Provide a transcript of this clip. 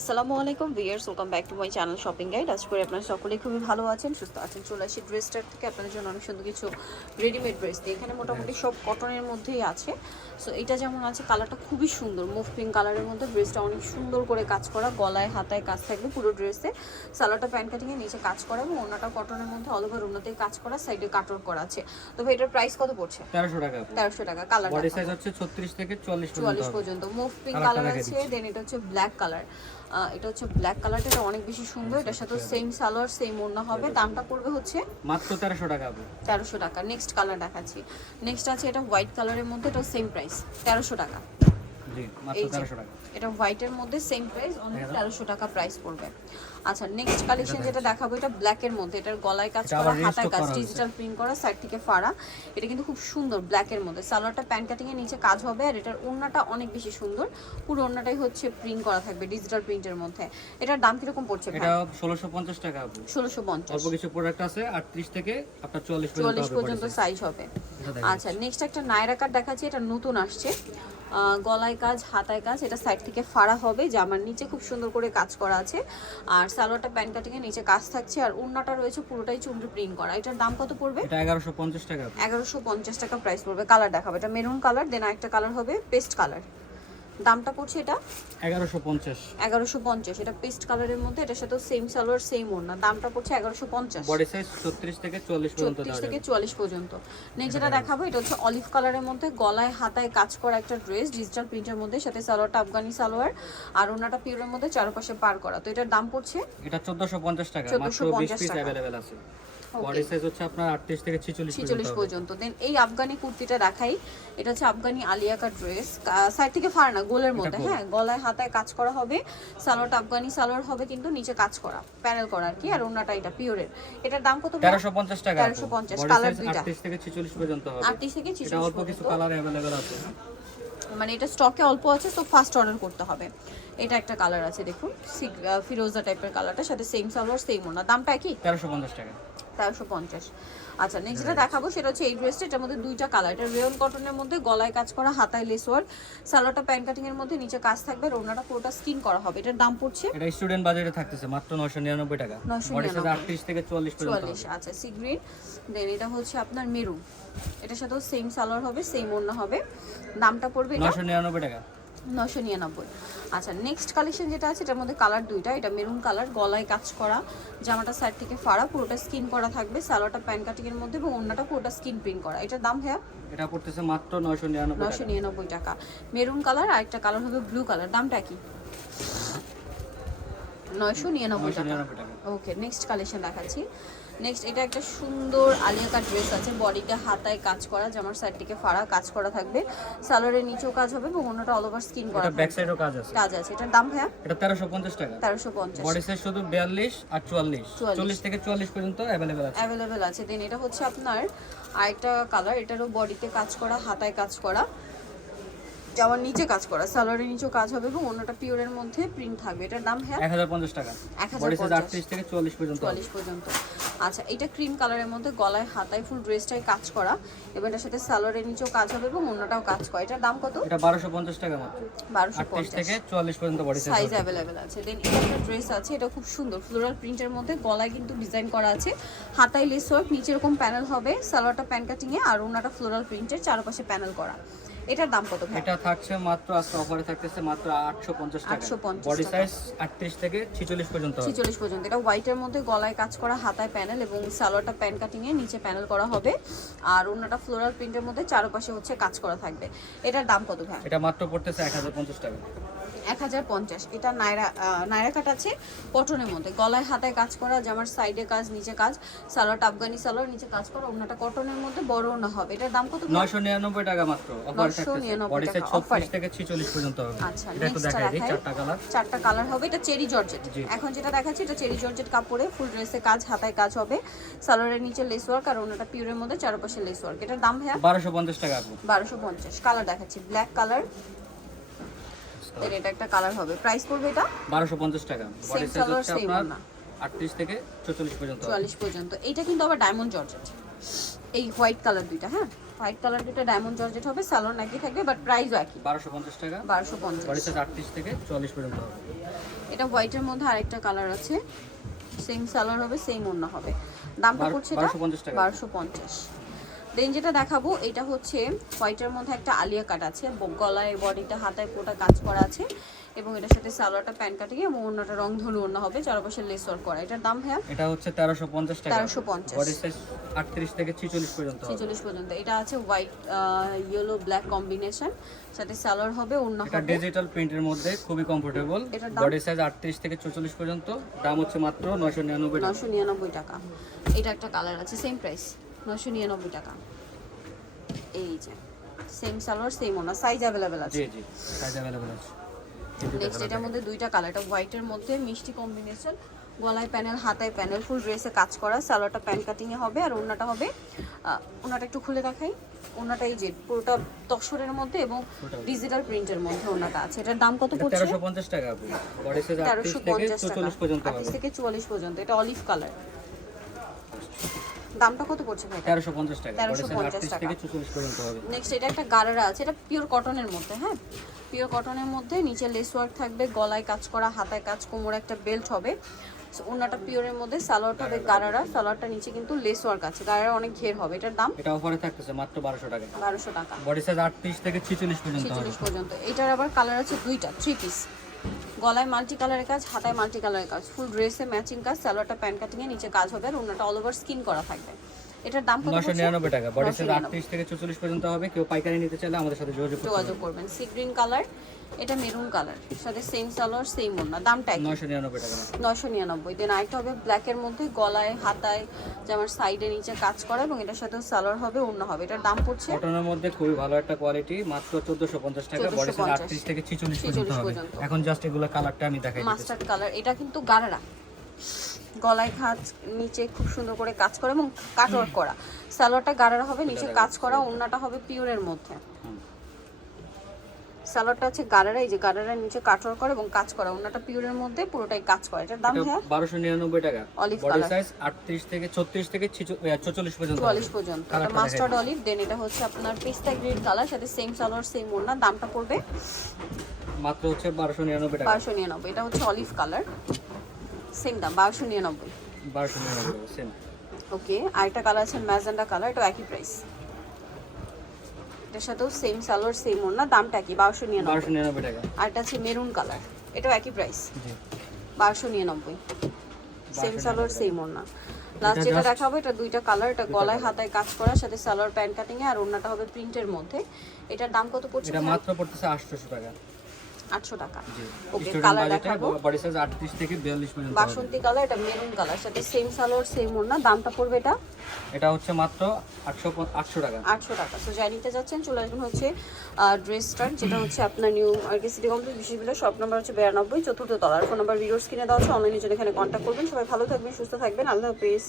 আসসালামু আলাইকুম viewers welcome back to my channel shopping guide আজ করে আপনারা সকলেই খুবই ভালো আছেন সুস্থ আছেন। চলে আসি ড্রেসটার থেকে আপনাদের জন্য অনেক সুন্দর কিছু রেডিমেড ড্রেস দিয়ে। এখানে মোটামুটি সব কটনের মধ্যেই আছে। সো এটা যেমন আছে কালারটা খুবই সুন্দর। মুভ পিঙ্ক কালারের মধ্যে ড্রেসটা অনেক সুন্দর করে কাজ করা। গলায় হাতায় কাজ থাকবে পুরো ড্রেসে সালোয়ারটা প্যান্ট কাটিংয়ে নিচে কাজ করা এবং অন্যটা কটনের মধ্যে অল ওভার অন্যতেই কাজ করা সাইডে কাটর করা আছে। তবে এটার প্রাইস কত পড়ছে? তেরোশো টাকা। তেরোশো টাকা কালার বডি সাইজ হচ্ছে ছত্রিশ থেকে চুয়াল্লিশ চুয়াল্লিশ পর্যন্ত। মুভ পিঙ্ক কালার আছে দেন এটা হচ্ছে ব্ল্যাক কালার এটা হচ্ছে ব্ল্যাক কালারটা এটা অনেক বেশি সুন্দর। এটার সাথে সেম সালোয়ার সেম ওড়না হবে। দামটা পড়বে হচ্ছে মাত্র 1300 টাকা হবে। তেরোশো টাকা। নেক্সট কালার দেখাচ্ছি। নেক্সট আছে এটা হোয়াইট কালারের মধ্যে এটা সেম প্রাইস 1300 টাকা। এটা হোয়াইটের মধ্যে সেম প্রাইস অনেক তেরোশো টাকা প্রাইস পড়বে। আচ্ছা নেক্সট কালেকশন যেটা দেখাবো এটা ব্ল্যাকের মধ্যে। এটার গলায় কাজ করা হাতায় কাজ ডিজিটাল প্রিন্ট করা সাইড থেকে ফাড়া। এটা কিন্তু খুব সুন্দর ব্ল্যাকের মধ্যে। সালোয়ারটা প্যান্ট কাটিং এর নিচে কাজ হবে আর এটার ওড়নাটা অনেক বেশি সুন্দর। পুরো ওড়নাটাই হচ্ছে প্রিন্ট করা থাকবে ডিজিটাল প্রিন্টের মধ্যে। এটার দাম কীরকম পড়ছে এটা ষোলোশো পঞ্চাশ টাকা হবে। ষোলোশো পঞ্চাশ। অল্প কিছু প্রোডাক্ট আছে আটত্রিশ থেকে আপনার চুয়াল্লিশ পর্যন্ত সাইজ হবে আচ্ছা নেক্সট একটা নায়রা কাট দেখাচ্ছি এটা নতুন আসছে। গলায় কাজ হাতায় কাজ এটা সাইড থেকে ফাড়া হবে জামার নিচে খুব সুন্দর করে কাজ করা আছে। আর সালোয়ারটা প্যান্ট কাটিং এর নিচে কাজ থাকছে আর উন্নাটা রয়েছে পুরোটাই চুমড়ি প্রিন্ট করা। এটার দাম কত পড়বে? এটা এগারোশো পঞ্চাশ টাকা। এগারোশো পঞ্চাশ টাকা প্রাইস পড়বে। কালার দেখাবে। এটা মেরুন কালার দেন আরেকটা কালার হবে পেস্ট কালার দামটা পড়ছে এটা? এগারোশো পঞ্চাশ। এগারোশো পঞ্চাশ। এটা পেস্ট কালারের মধ্যে এটার সাথে সেম সালোয়ার সেম ওড়না। দামটা পড়ছে এগারোশো পঞ্চাশ। বডি সাইজ ছত্রিশ থেকে চৌত্রিশ দেওয়া থেকে চুয়াল্লিশ পর্যন্ত। যেটা দেখাবো এটা হচ্ছে অলিভ কালারের মধ্যে গলায় হাতায় কাজ করা একটা ড্রেস ডিজিটাল প্রিন্টের মধ্যে সাথে সালোয়ারটা আফগানি সালোয়ার আর ওনাটা পিওরের মধ্যে চারপাশে পার করা। তো এটার দাম পড়ছে? এটা চোদ্দশো পঞ্চাশ টাকা 1450 মাত্র বিশ পিস টাকা। অ্যাভেলেবেল আছে. বডি সাইজ হচ্ছে আপনার আটত্রিশ থেকে ছিচল্লিশ ছিচল্লিশ পর্যন্ত। দেন এই আফগানি কুর্তিটা দেখাই। এটা হচ্ছে আফগানি আলিয়াকা ড্রেস সাইড থেকে ফার না গোলের মধ্যে হ্যাঁ গলায় হাতায় কাজ করা হবে। সালোয়ারটা আফগানি সালোয়ার হবে কিন্তু নিচে কাজ করা প্যানেল করা আর কি আর ওনাটা এটা পিওরের এটার দাম কত তেরোশো পঞ্চাশ টাকা 1350 কালার দুইটা। আটত্রিশ থেকে ছিচল্লিশ পর্যন্ত হবে। আটত্রিশ থেকে এটা অল্প কিছু কালার অ্যাভেলেবেল আছে। মানে এটা স্টকে অল্প আছে তো ফার্স্ট অর্ডার করতে হবে। এটা একটা কালার আছে দেখুন ফিরোজা টাইপের কালারটা সাথে সেম সালোয়ার সেম ওনা দামটা কি তেরোশো পঞ্চাশ টাকা। তেরোশো পঞ্চাশ। আচ্ছা নেক্সট যেটা দেখাবো সেটা হচ্ছে এই ড্রেসটা এটার মধ্যে দুইটা কালার এটা রেয়ন কটনের মধ্যে গলায় কাজ করা হাতায় লেস ওয়ার্ক সালোয়ারটা প্যান্ট কাটিং এর মধ্যে নিচে কাজ থাকবে আর ওনাটা পুরোটা স্কিন করা হবে। এটার দাম পড়ছে এটা স্টুডেন্ট বাজারে থাকতেছে মাত্র নয়শো নিরানব্বই টাকা। 999 বডি সাইজ আটত্রিশ থেকে চুয়াল্লিশ পর্যন্ত হবে। চুয়াল্লিশ আচ্ছা সি গ্রিন দেন এটা হচ্ছে আপনার মেরুন এটার সাথেও সেম সালোয়ার হবে সেম ওড়না হবে। দামটা পড়বে এটা নয়শো নিরানব্বই টাকা। নশো নিরানব্বই। আচ্ছা নেক্সট কালেকশন যেটা আছে এটার মধ্যে কালার দুইটা। এটা মেরুন কালার গলায় কাজ করা। জামাটা সাইড থেকে ফাড়া পুরোটা স্কিন করা থাকবে। সালোয়ারটা প্যান্ট কাটিং এর মধ্যে এবং অন্যটা পুরোটা স্কিন প্রিন্ট করা। এটার দাম হ্যাঁ এটা পড়তেছে মাত্র নয়শো নিরানব্বই নশো নিরানব্বই টাকা। মেরুন কালার আর একটা কালার হবে ব্লু কালার দামটা কি? নয়শো নিরানব্বই টাকা। ওকে নেক্সট কালেকশন দেখাচ্ছি। নেক্সট এটা একটা সুন্দর আলিয়া কাট ড্রেস আছে। বডিটা হাতায় কাজ করা জামার সাইড থেকে ফাড়া কাজ করা থাকবে। সালোয়ারের নিচেও কাজ হবে এবং অন্যটা অল ওভার স্কিন করা ব্যাক সাইডও কাজ আছে। কাজ আছে। এটার দাম হ্যাঁ এটা তেরোশো পঞ্চাশ টাকা। তেরোশো পঞ্চাশ। বডি সাইজ শুধু বিয়াল্লিশ আর 44 চল্লিশ থেকে চুয়াল্লিশ পর্যন্ত অ্যাভেলেবেল আছে। অ্যাভেলেবেল আছে। দেন এটা হচ্ছে আপনার আরেকটা কালার এটারও বডিতে কাজ করা হাতায় কাজ করা। জামার নিচে কাজ করা সালোয়ারের নিচেও কাজ হবে এবং অন্যটা পিওরের মধ্যে প্রিন্ট থাকবে। এটার দাম হ্যাঁ? এক হাজার পঞ্চাশ টাকা। এক হাজার বডি সাইজ পঞ্চাশ। আটত্রিশ থেকে চুয়াল্লিশ পর্যন্ত হবে। চুয়াল্লিশ পর্যন্ত। আচ্ছা এটা ক্রিম কালারের মধ্যে গলায় হাতায় ফুল ড্রেসটাই কাজ করা। এবং এটার সাথে সালোয়ারের নিচেও কাজ হবে এবং অন্যটাও কাজ করা। এটার দাম কত? এটা বারোশো পঞ্চাশ টাকা মাত্র। বারোশো আটত্রিশ পঞ্চাশ থেকে চুয়াল্লিশ পর্যন্ত বডি সাইজ অ্যাভেলেবেল আছে। দেন এটা একটা ড্রেস আছে এটা খুব সুন্দর। ফ্লোরাল প্রিন্টের মধ্যে গলায় কিন্তু ডিজাইন করা আছে। হাতায় লেস ওয়ার্ক নিচে এরকম প্যানেল হবে। সালোয়ারটা প্যান কাটিংয়ে আর ওনাটা ফ্লোরাল প্রিন্টের চারপাশে প্যানেল করা। এটার দাম কত এটা থাকছে মাত্র আজকে অফারে থাকতেছে মাত্র আটশো পঞ্চাশ টাকা। 850 বডি সাইজ আটত্রিশ থেকে ছিচল্লিশ পর্যন্ত হবে। ছিচল্লিশ পর্যন্ত। এটা হোয়াইটের মধ্যে গলায় কাজ করা হাতায় প্যানেল এবং সালোয়ারটা প্যান কাটিং কাটিংয়ে নিচে প্যানেল করা হবে। আর ওন্নাটা ফ্লোরাল প্রিন্টের মধ্যে চারপাশে হচ্ছে কাজ করা থাকবে। এটার দাম কত ভাই? এটা মাত্র পড়তেছে এক হাজার পঞ্চাশ টাকা। এক হাজার পঞ্চাশ। এটা নায়রা নায়রা কাট আছে কটনের মধ্যে। গলায় হাতায় কাজ করা জামার সাইডে কাজ নিচে কাজ সালোয়ারটা আফগানি সালোয়ার নিচে কাজ করা ওনাটা কটনের মধ্যে বড় ওনা হবে। এটার দাম কত নয়শো নিরানব্বই টাকা মাত্র অফারে 999 থাকতেছে। বডি সাইজ টাকা, থেকে ছিচল্লিশ পর্যন্ত হবে। আচ্ছা নেক্সটটা দেখাই চারটা কালার চারটা কালার হবে এটা চেরি জর্জেট। এখন যেটা দেখাচ্ছি এটা চেরি জর্জেট কাপড়ে ফুল ড্রেসে কাজ হাতায় কাজ হবে। সালোয়ারের নিচে লেস ওয়ার্ক আর ওনাটা পিওরের মধ্যে চারপাশে লেস ওয়ার্ক এটার দাম ভাইয়া? বারোশো পঞ্চাশ টাকা বারোশো পঞ্চাশ। কালার দেখাচ্ছি ব্ল্যাক কালার এর এটা একটা কালার হবে। প্রাইস পড়বে এটা? বারোশো পঞ্চাশ টাকা। বডি সাইজ হচ্ছে আপনার ওড়না। আটত্রিশ থেকে চৌচল্লিশ পর্যন্ত। হবে। চুয়াল্লিশ পর্যন্ত। এইটা কিন্তু আবার ডায়মন্ড জর্জেট এই হোয়াইট কালার দুইটা হ্যাঁ? হোয়াইট কালার দুইটা ডায়মন্ড জর্জেট হবে সালোয়ার নাকি থাকবে বাট প্রাইসও একই। বারোশো পঞ্চাশ টাকা। বারোশো বডি সাইজ আটত্রিশ থেকে চুয়াল্লিশ পর্যন্ত হবে। এটা এটা হোয়াইটের মধ্যে আরেকটা কালার আছে। সেম সালোয়ার হবে সেম ওড়না হবে। দামটা পড়ছে এটা? 1250 টাকা। বারোশো পঞ্চাশ। দেন যেটা দেখাবো এটা হচ্ছে হোয়াইটের মধ্যে একটা আলিয়া কাট আছে গলায় বডিটা হাতায় পুরোটা কাজ করা আছে এবং এটার সাথে সালোয়ারটা প্যান্ট কাটিং এবং অন্যটা রং ধনু অন্য হবে চারপাশে লেস ওয়ার্ক করা। এটার দাম হ্যাঁ এটা হচ্ছে তেরোশো পঞ্চাশ টাকা। 1350 বডি সাইজ আটত্রিশ থেকে ছিচল্লিশ পর্যন্ত হবে। ছেচল্লিশ পর্যন্ত। এটা আছে হোয়াইট ইয়েলো ব্ল্যাক কম্বিনেশন সাথে সালোয়ার হবে অন্য এটা ডিজিটাল প্রিন্টের মধ্যে খুবই কমফোর্টেবল বডি সাইজ আটত্রিশ থেকে চৌচল্লিশ পর্যন্ত। দাম হচ্ছে মাত্র নয়শো নিরানব্বই টাকা। নশো নিরানব্বই টাকা। এটা একটা কালার আছে সেম প্রাইস নশো নিরানব্বই টাকা। এই যে সেম সালোয়ার সেম ওনা সাইজ অ্যাভেলেবেল আছে। জি জি সাইজ অ্যাভেলেবল আছে। নেক্সট এটার মধ্যে দুইটা কালার এটা হোয়াইটের মধ্যে মিষ্টি কম্বিনেশন গলায় প্যানেল হাতায় প্যানেল ফুল ড্রেসে কাজ করা সালোয়ারটা প্যান কাটিংয়ে হবে আর ওনাটা হবে ওনাটা একটু খুলে দেখাই। ওনাটা এই যে পুরোটা তসরের মধ্যে এবং ডিজিটাল প্রিন্টের মধ্যে ওনাটা আছে। এটার দাম কত পড়ছে? তেরোশো পঞ্চাশ টাকা আপু। বডি সাইজ টাকা। চৌচল্লিশ পর্যন্ত আটত্রিশ হবে থেকে চুয়াল্লিশ পর্যন্ত। এটা অলিভ কালার দামটা কত পড়ছে ভাই তেরোশো পঞ্চাশ টাকা। 1350 টাকা। থেকে চৌচল্লিশ পর্যন্ত হবে। নেক্সট এটা একটা গারারা আছে এটা পিওর কটনের মধ্যে হ্যাঁ? পিওর কটনের মধ্যে নিচে লেস ওয়ার্ক থাকবে গলায় কাজ করা হাতায় কাজ কোমরে একটা বেল্ট হবে। So, ওড়নাটা পিওরের মধ্যে সালোয়ারটা হবে গারারা। সালোয়ারটা নিচে কিন্তু লেস ওয়ার্ক আছে। গারারা অনেক ঘের হবে। এটার দাম? এটা অফারে থাকতেছে মাত্র বারোশো টাকা। বারোশো টাকা। বডি সাইজ আটত্রিশ থেকে ছিচল্লিশ পর্যন্ত হবে। ছেচল্লিশ পর্যন্ত। এটার আবার কালার আছে দুইটা থ্রি পিস গলায় মাল্টি কালারের কাজ হাতায় মাল্টি কালারের কাজ ফুল ড্রেসে ম্যাচিং কাজ সালোয়ারটা প্যান্ট কাটিংয়ে নিচে কাজ হবে আর ওনাটা অল ওভার স্কিন করা থাকবে। এটার দাম কত নশো পড়ছে? নিরানব্বই টাকা। বডি সাইজ 999 আটত্রিশ থেকে চৌচল্লিশ পর্যন্ত হবে। কেউ পাইকারি নিতে চাইলে আমাদের সাথে যোগাযোগ যোগাযোগ করবেন। সি গ্রিন কালার এটা মেরুন কালার সাথে সেম সালোয়ার সেম ওড়না দামটা নশো নিরানব্বই টাকা নশো নিরানব্বই। দেন আরেকটা হবে ব্ল্যাকের মধ্যে গলায় হাতায় যেমন সাইডে নিচে কাজ করা এবং এটার সাথে সালোয়ার হবে অন্য হবে। এটার দাম পড়ছে কটনের মধ্যে খুবই ভালো একটা কোয়ালিটি মাত্র চোদ্দশো পঞ্চাশ টাকা বডি সাইজ 1450 আটত্রিশ থেকে ছিচল্লিশ পর্যন্ত 46 হবে। পর্যন্ত। এখন জাস্ট এগুলো কালারটা আমি দেখাই মাস্টার্ড কালার এটা কিন্তু গারারা। গলায় খাজ নিচে খুব সুন্দর করে কাজ করা এবং কাটওয়ার্ক করা। সালোয়ারটা গারারা হবে নিচে কাজ করা ওড়নাটা হবে পিওরের মধ্যে। সালোয়ারটা আছে গারারা এই যে গারারা নিচে কাটওয়ার্ক করে এবং কাজ করা। ওড়নাটা পিওরের মধ্যে পুরোটাই কাজ করা। এটার দাম হ্যাঁ বারোশো নিরানব্বই টাকা। Olive বডি সাইজ আটত্রিশ থেকে ছত্রিশ থেকে চল্লিশ পর্যন্ত হবে। চুয়াল্লিশ পর্যন্ত। এটা মাস্টার্ড অলিভ দেন এটা হচ্ছে আপনার পেস্তা গ্রিন কালার সাথে সেম সালোয়ার সেম ওড়না। দামটা পড়বে মাত্র হচ্ছে বারোশো নিরানব্বই টাকা। বারোশো নিরানব্বই। এটা হচ্ছে অলিভ কালার সেম দাম বারোশো নিরানব্বই। বারোশো নিরানব্বই টাকা সেম ওকে আরেকটা কালার আছে ম্যাজেন্ডা কালার এটা একই প্রাইস এটার সাথেও সেম সালোয়ার সেম ওড়না। দামটা কি? বারোশো নিরানব্বই। টাকা। আরেকটা আছে মেরুন কালার এটাও একই প্রাইস জি। বারোশো নিরানব্বই। সেম সালোয়ার সেম ওড়না। লাস্ট যেটা দেখাবো এটা দুইটা কালার এটা গলায় হাতায় কাজ করার সাথে সালোয়ার প্যান্ট কাটিং এ আর ওড়নাটা হবে প্রিন্টের মধ্যে। এটার দাম কত পড়ছে এটা মাত্র পড়তেছে আটশোশো টাকা। আটশো টাকা। ওকে কালার দেখাবো। বডি সাইজ আটত্রিশ থেকে বিয়াল্লিশ পর্যন্ত বাসন্তী কালার এটা মেরুন কালার সাথে সেম সালোয়ার সেম ওড়না। দামটা পড়বে এটা? এটা হচ্ছে মাত্র টাকা। সো যাই নিতে যাচ্ছেন চলে আসবেন হচ্ছে ড্রেসটার যেটা হচ্ছে আপনার নিউ মার্কেট সিটি কমপ্লেক্স বিশ্ববিদ্যালয় শপ নাম্বার হচ্ছে বিরানব্বই চতুর্থ তলার। ফোন নাম্বার ভিডিওস কিনে দেওয়া হচ্ছে অনলাইনে জন্য এখানে কন্ট্যাক্ট করবেন। সবাই ভালো থাকবেন সুস্থ থাকবেন। আল্লাহ হাফিজ।